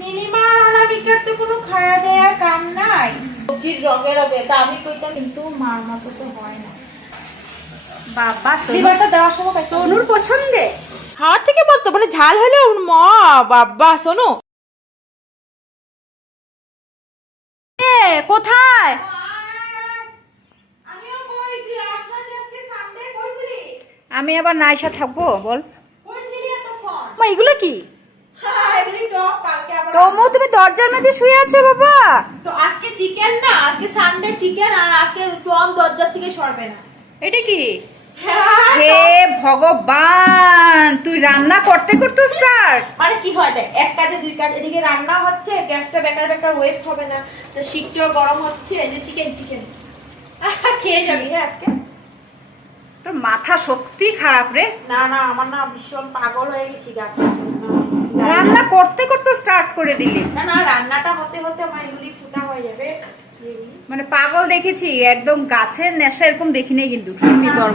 নীলিমা আর অনামিকার তো কোনো খাওয়া দেয়া কাম নাই। সবজির রগে রগে তা আমি কইতাম কিন্তু মার মতো তো হয় না। বাবা লিভারটা দেওয়ার সময়। সোনুর পছন্দে? থেকে বলতো মানে ঝাল হলে মা বাবা শোনো এ, কোথায়? আমিও কই যে আসনা যে আজকে সানডে কইছিলি আমি আবার নাইসা থাকব বল। কইছিলি মা এগুলো কি? টমো তুমি দরজার মধ্যে শুয়ে আছো বাবা। তো আজকে চিকেন না আজকে সানডে চিকেন আর আজকে টম দরজার থেকে সরবে না। এটা কি? হ্যাঁ, হে ভগবান তুই রান্না করতে করতে স্টার্ট মানে কি হয় দেখ এক কাজে দুই কাজ এদিকে রান্না হচ্ছে গ্যাসটা বেকার বেকার ওয়েস্ট হবে না তো শিকটাও গরম হচ্ছে যে চিকেন চিকেন খেয়ে যাবি হ্যাঁ আজকে। তোর মাথা সত্যি খারাপ রে। না না আমার না ভীষণ পাগল হয়ে গেছি গাছে। রান্না করতে করতে স্টার্ট করে দিলি। না না রান্নাটা হতে হতে আমার এগুলি ফুটা হয়ে যাবে। মানে পাগল দেখেছি একদম গাছের নেশা এরকম দেখিনি কিন্তু সত্যি তোর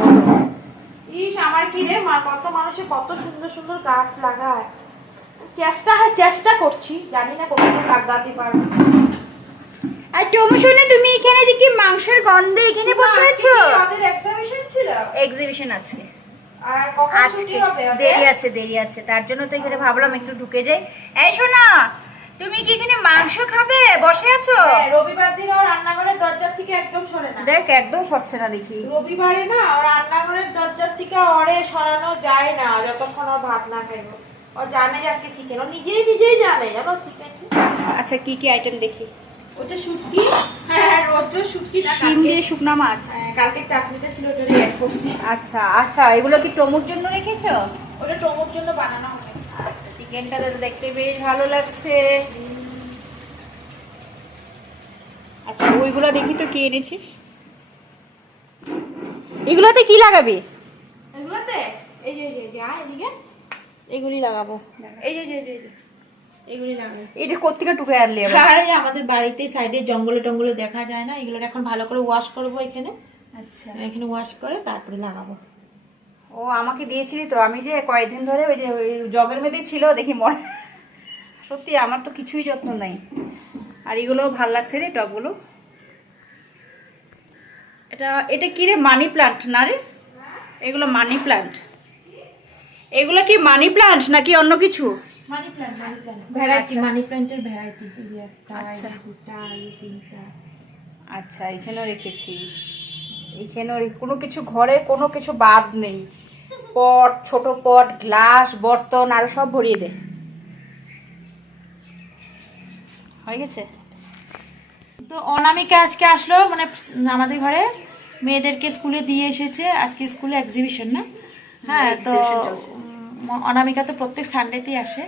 ইস আমার কি রে কত মানুষে কত সুন্দর সুন্দর গাছ লাগায়। চেষ্টা হয় চেষ্টা করছি জানি না কখনো লাগাতে পারব। আর টমো শুনে তুমি এখানে দেখি মাংসের গন্ধে এখানে বসে আছো? এক্সিবিশন ছিল? এক্সিবিশন আছে। আজকে ছুটি হবে ওদের? দেরি আছে দেরি আছে। তার জন্য তো এখানে ভাবলাম একটু ঢুকে যাই। এই শোনা তুমি কি এখানে মাংস খাবে? বসে আছো? হ্যাঁ, রবিবার দিন ও রান্নাঘরের দরজার থেকে একদম সরে না। দেখ একদম সরছে না দেখি। রবিবারে না ও রান্নাঘরের দরজার থেকে অরে সরানো যায় না যতক্ষণ ওর ভাত না খাইব। ও জানে আজকে চিকেন ও নিজেই নিজেই জানে জানো চিকেন আচ্ছা কি কি আইটেম দেখি? ওটা শুটকি? হ্যাঁ রোজ রোজ শুটকি না শিম দিয়ে শুকনা মাছ? হ্যাঁ, কালকে চাটনিটা ছিল ওটা অ্যাড করছি। আচ্ছা আচ্ছা এগুলো কি টমুর জন্য রেখেছো? ওটা টমেটোর জন্য বানানো হবে আচ্ছা চিকেনটা দেখতে বেশ ভালো লাগছে। আচ্ছা ওইগুলো দেখি তো কি এনেছিস? এগুলোতে কি লাগাবি? এগুলোতে? এই যে এই যে, এই যে আয় এদিকে। এগুলি লাগাবো। এই যে, এই যে, এই যে। এগুলি এটা কোত্থেকে টুকে আনলি আমাদের বাড়িতে সাইডে জঙ্গলে টঙ্গলে দেখা যায় না এগুলো এখন ভালো করে ওয়াশ করব এখানে। আচ্ছা। এখানে ওয়াশ করে তারপরে লাগাবো। ও আমাকে দিয়েছিলি তো আমি যে কয়েকদিন ধরে ওই যে ওই জগের ছিল দেখি মনে সত্যি আমার তো কিছুই যত্ন নাই। আর এগুলো ভালো লাগছে রে টবগুলো। এটা এটা কি রে মানি প্লান্ট না রে? এগুলো মানি প্লান্ট। এগুলো কি মানি প্লান্ট নাকি অন্য কিছু? Money plant money plant variety money প্ল্যান্টের ভ্যারাইটি একটা আচ্ছা। দুটা এই তিনটা। আচ্ছা এখানেও রেখেছিস এখানেও কোনো কিছু ঘরে কোনো কিছু বাদ নেই। পট ছোট পট গ্লাস বর্তন আর সব ভরিয়ে দে। হয়ে গেছে? তো অনামিকা আজকে আসলো মানে আমাদের ঘরে। মেয়েদেরকে স্কুলে দিয়ে এসেছে। আজকে স্কুলে এক্সিবিশন না? হ্যাঁ তো চলছে। উম, অনামিকা তো প্রত্যেক সানডেতেই আসে।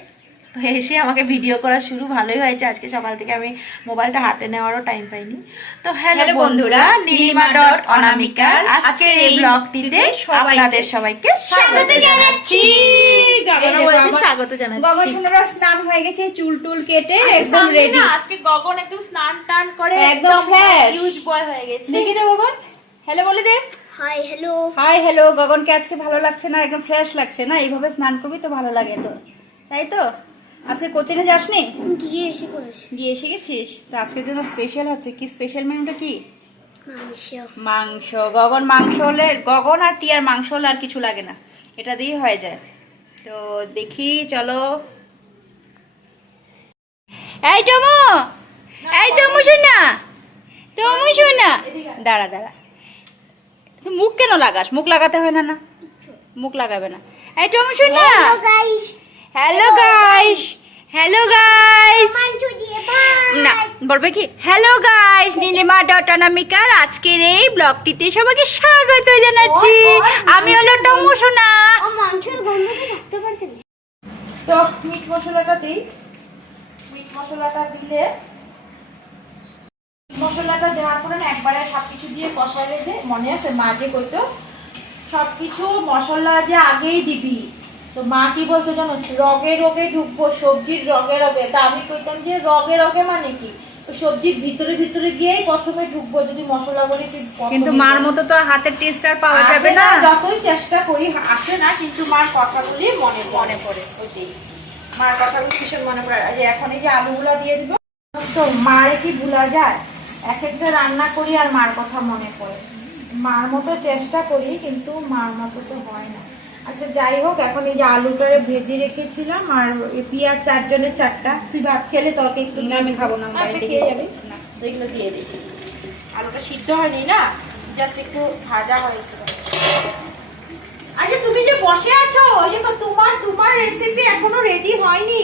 তো এসে আমাকে ভিডিও করা শুরু ভালোই হয়েছে। আজকে সকাল থেকে আমি মোবাইলটা হাতে নেওয়ারও টাইম পাইনি। তো হ্যালো বন্ধুরা নীলিমা ডট অনামিকার আজকের এই ব্লগটিতে আপনাদের সবাইকে স্বাগত জানাচ্ছি। স্বাগত জানাচ্ছি। স্নান হয়ে গেছে চুল টুল কেটে একদম রেডি আজকে গগন একদম স্নান টান করে একদম। হিউজ বয় হয়ে গেছে। দেখি দে গগন। হ্যালো বলে দে। হাই হ্যালো হাই হ্যালো গগনকে আজকে ভালো লাগছে না একদম ফ্রেশ লাগছে না। এইভাবে স্নান করবি তো ভালো লাগে তো। তাই তো? আজকে কোচিনে যাসনি? গিয়ে এসে পড়েছি। গিয়ে এসে গেছিস? তো আজকের জন্য স্পেশাল হচ্ছে কি? স্পেশাল মেনুটা কি? মাংস। মাংস। গগন মাংস হলে গগন আর টিয়ার মাংস হলে আর কিছু লাগে না। এটা দিয়ে হয়ে যায়। তো দেখি চলো। এই টমো! এই টমু শোনা টমু শোনা দাঁড়া দাঁড়া। মুখ কেন লাগাস? মুখ লাগাতে হয় না না? মুখ লাগাবে না। এই টমু শোনা guys hello guys hello guys না বলবে কি হ্যালো গাইস নীলিমা ডট অনামিকার আজকের এই ব্লগটিতে সবাইকে স্বাগত জানাচ্ছি আমি হলো টমু সোনা তো মিট মশলাটা দিই মিট মশলাটা দিলে মশলাটা দেওয়ার পরে না একবারে সবকিছু দিয়ে কষাইলে যে মনে আছে মা যে কইতো সবকিছু মশলা যে আগেই দিবি তো মা কি বলতো জানো রগে রগে ঢুকবো সবজির রগে রগে। তা আমি কইতাম যে রগে রগে মানে কি? সবজির ভিতরে ভিতরে গিয়েই প্রথমে ঢুকবো যদি তুই প্রথমে কিন্তু মার মতো তো হাতের টেস্ট আর পাওয়া যাবে না যতই চেষ্টা করি আসে না কিন্তু মার কথাগুলি মনে মনে পড়ে। ওইটাই। মার কথা ভীষণ মনে পড়ে। যে এখন এই যে আলুগুলো দিয়ে দিব তো মার কি ভুলা যায়? এক একটা রান্না করি আর মার কথা মনে পড়ে। মার মতো চেষ্টা করি কিন্তু মার মতো তো হয় না। আচ্ছা যাই হোক এখন এই যে আলুটারে ভেজে রেখেছিলাম আর পেঁয়াজ চারজনের চারটা। তুই ভাত খেলে তোকে একটু আমি খাব না, আচ্ছা, খেয়ে। যাবি? এগুলো দিয়ে দিই। আলুটা সিদ্ধ হয়নি না? জাস্ট একটু ভাজা হয়েছিল আরে তুমি যে বসে আছো ওই যে তোমার তোমার রেসিপি এখনও রেডি হয়নি।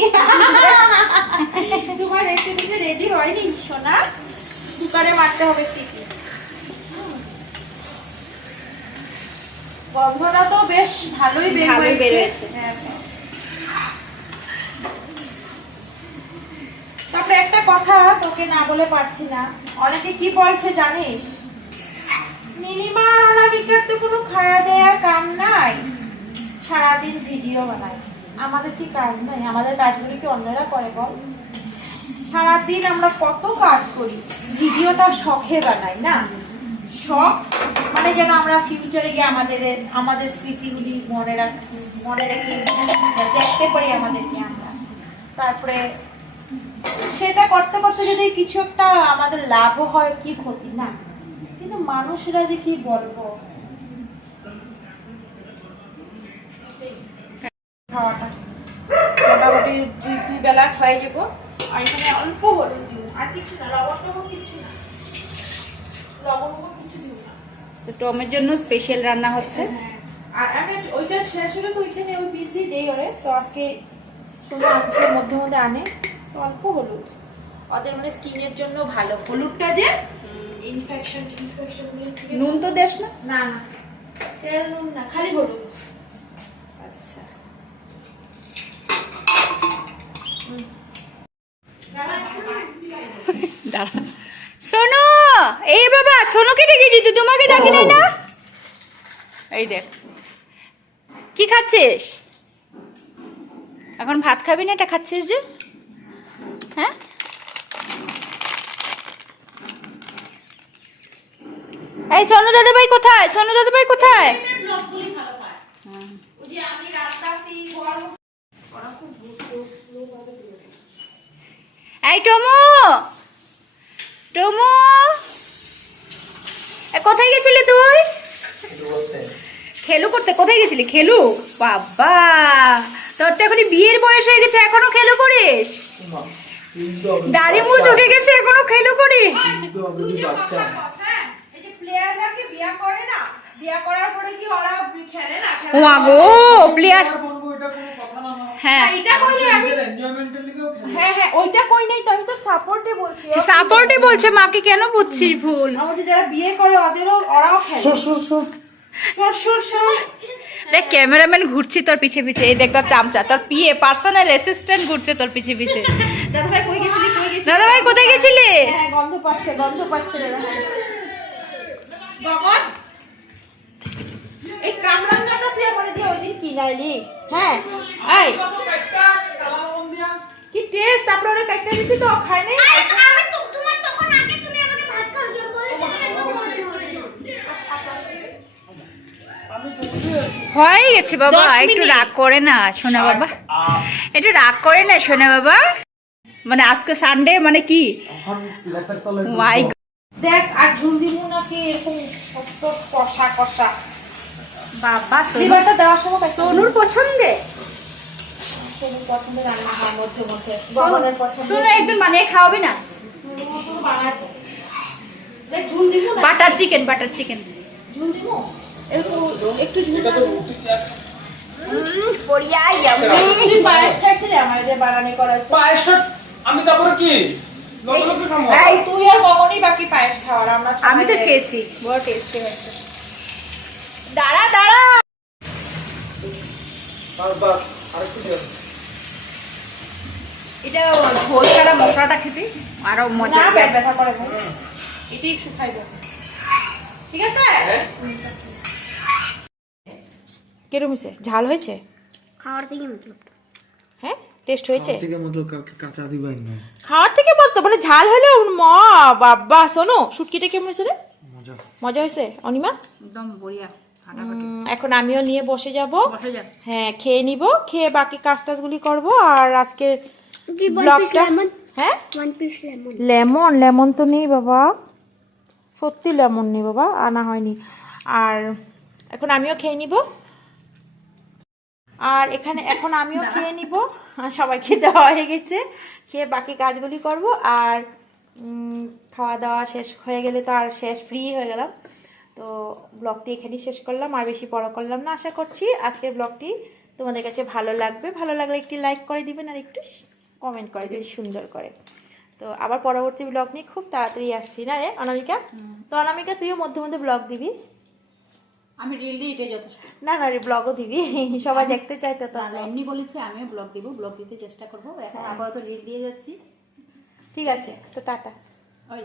তোমার রেসিপিটা রেডি হয়নি সোনা। কুকারে মারতে হবে সিটি গন্ধটা তো বেশ ভালোই বের হয়েছে। হয়েছে। হ্যাঁ, হ্যাঁ। তারপরে একটা কথা তোকে না বলে পারছি না। অনেকে কি বলছে জানিস? নীলিমা আর অনামিকার তো কোনো খাওয়া দেয়া কাম নাই। সারাদিন ভিডিও বানায়। আমাদের কি কাজ নাই? আমাদের কাজগুলো কি অন্যরা করে বল? সারাদিন আমরা কত কাজ করি। ভিডিওটা শখে বানাই না? শখ মানে যেন আমরা ফিউচারে গিয়ে আমাদের আমাদের স্মৃতিগুলি মনে রাখ, মনে রেখে দেখতে পারি আমাদেরকে আমরা। তারপরে সেটা করতে করতে যদি কিছু একটা আমাদের লাভও হয়, কি ক্ষতি? না। কিন্তু মানুষরা যে কি বলব? মোটামুটি দুই দুই বেলা খাই যাব আর এখানে অল্প হলুদ দিব আর কিছু না লবণ কিছু না। লবণ কিছু দিব না। তো টমের জন্য স্পেশাল রান্না হচ্ছে। আর আমি ওইটা শেষ হলে তো ওইখানে ওই পিসি দেই ওরে। তো আজকে শুনে আনছে মধ্যে মধ্যে আনে। তো অল্প হলুদ। ওদের মানে স্কিনের জন্য ভালো। হলুদটা যে ইনফেকশন ইনফেকশন নুন তো দেশ না। না না। তেল নুন না খালি হলুদ আচ্ছা দাঁড়া সোনু এই বাবা সোনুকে ডেকেছি তুই তোমাকে ডাকি নাই না? এই দেখ। কি খাচ্ছিস? এখন ভাত খাবি না? এটা খাচ্ছিস যে? হ্যাঁ? এই সোনু দাদাভাই কোথায়? সোনু দাদাভাই কোথায়? ব্লগগুলি ভালো পায় কোথায় গেছিলি তুই? খেলু করতে, কোথায় গেছিলি? খেলু? বাবা, তোর তো এখনই বিয়ের বয়স হয়ে গেছে, এখনও খেলু করিস? দাড়ি মুখ উঠে গেছে, এখনও খেলু করিস? ও? আগো প্লেয়ার বলব এটা কোনো কথা না মা। হ্যাঁ। এটা কইলে আমি খেলে। হ্যাঁ হ্যাঁ ওইটা কই নাই তো আমি তো সাপোর্টে বলছি। সাপোর্টে বলছে মাকে কেন বুঝছিস ভুল? আমাদের যারা বিয়ে করে ওদেরও ওরাও খেলে। সর, সর, সর। সর সর সর দেখ ক্যামেরাম্যান ঘুরছি তোর পিছে পিছে। এই দেখ তোর চামচা। তোর পিএ পার্সোনাল অ্যাসিস্ট্যান্ট ঘুরছে তোর পিছে পিছে। দাদা ভাই কই গেছিলি কই গেছিলি? দাদা কোথায় গেছিলে? হ্যাঁ গন্ধ পাচ্ছে গন্ধ পাচ্ছে দাদা ভাই গগন? এই কামরাঙ্গাটা তুই আমার দিয়ে ওইদিন কিনাইলি। হ্যাঁ এই। কি টেস্ট তারপরে ওরে কাটতে দিছি তো খাই নাই আমি তো তোমার তখন আগে তুমি আমাকে ভাত খাওয়াতে বলেছিলে না তো বলতে হবে আমি চলতে আছি। হয়ে গেছে বাবা একটু রাগ করে না শোনা বাবা। একটু রাগ করে না শোনা বাবা। মানে আজকে সানডে মানে কি? মাই দেখ আর ঝুল দিব নাকি এরকম সত্য কষা কষা। বাবা লিভারটা দেওয়ার সময় সোনুর পছন্দে? সোনুর পছন্দের রান্না হয় মধ্যে মধ্যে। গগনের পছন্দ সোনু একদিন বানিয়ে খাওয়াবে না? Butter chicken butter chicken. ঝুল দিব? একটু একটু ঝুল তারপরে কি? আমি তো খেয়েছি বড় টেস্টি হয়েছে। দাঁড়া দাঁড়া। বাস বাস আরেকটু দিও। এটা ঝোল ছাড়া মশলাটা খেতে আরও মজা ব্যথা করে ভাই। একটু খাইব। ঠিক আছে? হ্যাঁ? কিরম হয়েছে? ঝাল হয়েছে? খাওয়ার থেকে মতলব। হ্যাঁ? টেস্ট হয়েছে? থেকে মতো কাঁচা দিবেন না। খাওয়ার থেকে মস্ত মানে ঝাল হলে মা বাবা শোনো শুটকিটা কেমন হয়েছে রে? মজা। মজা হয়েছে? অনিমা? একদম উম, এখন আমিও নিয়ে বসে যাব। হ্যাঁ খেয়ে নিব খেয়ে বাকি কাজ টাজগুলি করব। আর আজকে ব্লগটা হ্যাঁ. লেমন লেমন তো নেই বাবা। সত্যি লেমন নেই বাবা আনা হয়নি। আর এখন আমিও খেয়ে নিব। আর এখানে এখন আমিও খেয়ে নিব। আর সবাইকে দেওয়া হয়ে গেছে। খেয়ে বাকি কাজগুলি করব। আর উম, খাওয়া দাওয়া শেষ হয়ে গেলে তো আর শেষ ফ্রি হয়ে গেলাম। তো ব্লগটি এখানেই শেষ করলাম আর বেশি বড় করলাম না আশা করছি আজকের ব্লগটি তোমাদের কাছে ভালো লাগবে। ভালো লাগলে একটি লাইক করে দিবেন আর একটু কমেন্ট করে দিবেন সুন্দর করে। তো আবার পরবর্তী ব্লগ নিয়ে খুব তাড়াতাড়ি আসছি। না রে অনামিকা? তো অনামিকা তুইও মধ্যে মধ্যে ব্লগ দিবি? আমি রিল দিই এটাই যথেষ্ট। না না রে ব্লগও দিবি। সবাই দেখতে চাই তো এমনি বলেছি আমিও ব্লগ দিব ব্লগ দিতে চেষ্টা করব। এখন আপাতত রিল দিয়ে যাচ্ছি। ঠিক আছে তো টাটা। ওই।